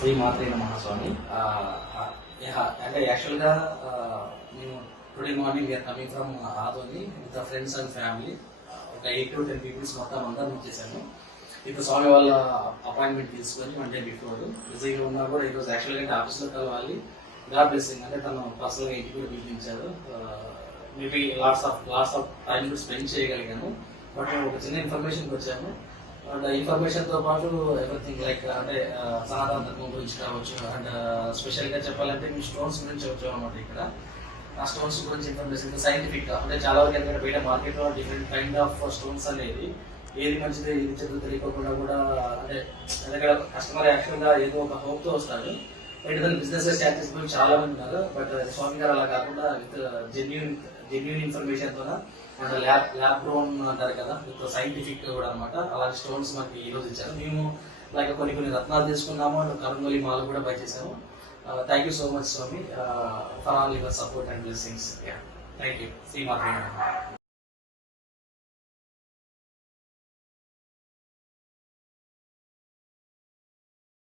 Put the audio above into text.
శ్రీ మాత్రే నమః స్వామి. అంటే యాక్చువల్గా మేము today morning we are coming from Adoni with friends and family. ఒక 8 to 10 పీపుల్స్ మొత్తం అందరం వచ్చేసాము. ఇప్పుడు స్వామి వాళ్ళ అపాయింట్మెంట్ తీసుకొని 1 day బిఫోర్ బిజీగా ఉన్నా కూడా ఈరోజు యాక్చువల్గా ఆఫీస్లో కలవాలి. గాడ్ బ్లెస్సింగ్ అంటే తను పర్సనల్గా ఇంటికి కూడా పిలిపించారు. Maybe lots of time spend చేయగలిగాను. బట్ ఒక చిన్న ఇన్ఫర్మేషన్కి వచ్చాము. అండ్ ఇన్ఫర్మేషన్ తో పాటు ఎవ్రీథింగ్ లైక్ అంటే సనాతన ధర్మం గురించి కావచ్చు. అండ్ స్పెషల్ గా చెప్పాలంటే మీ స్టోన్స్ గురించి వచ్చాం అనమాట. ఇక్కడ ఆ స్టోన్స్ గురించి ఇన్ఫర్మేషన్ సైంటిఫిక్ గా అంటే చాలా వరకు ఎందుకంటే బయట మార్కెట్ లో డిఫరెంట్ కైండ్ ఆఫ్ స్టోన్స్ అనేది ఏది మంచిది ఏది చెడు తెలియకుండా కూడా అంటే దగ్గర కస్టమర్ యాక్చువల్ గా ఏదో ఒక హోప్ తో వస్తాడు. బట్ దాని బిజినెస్ స్టాటస్ గురించి చాలా మంది ఉన్నారు. బట్ స్వామి గారు అలా కాకుండా విత్ జెన్యూన్ ఇన్ఫర్మేషన్ తో అండ్ ల్యాబ్ గ్రోన్ అంటారు కదా, విత్ సైంటిఫిక్ కూడా అనమాట. అలాంటి స్టోన్స్ మనకి ఈ రోజు ఇచ్చారు. మేము లైక్ కొన్ని రత్నాలు తీసుకున్నాము అండ్ కరుంగలి మాలు కూడా బై చేసాము. Thank you so much Swami for all your support and blessings. Thank you. శ్రీ మాత్రే నమః.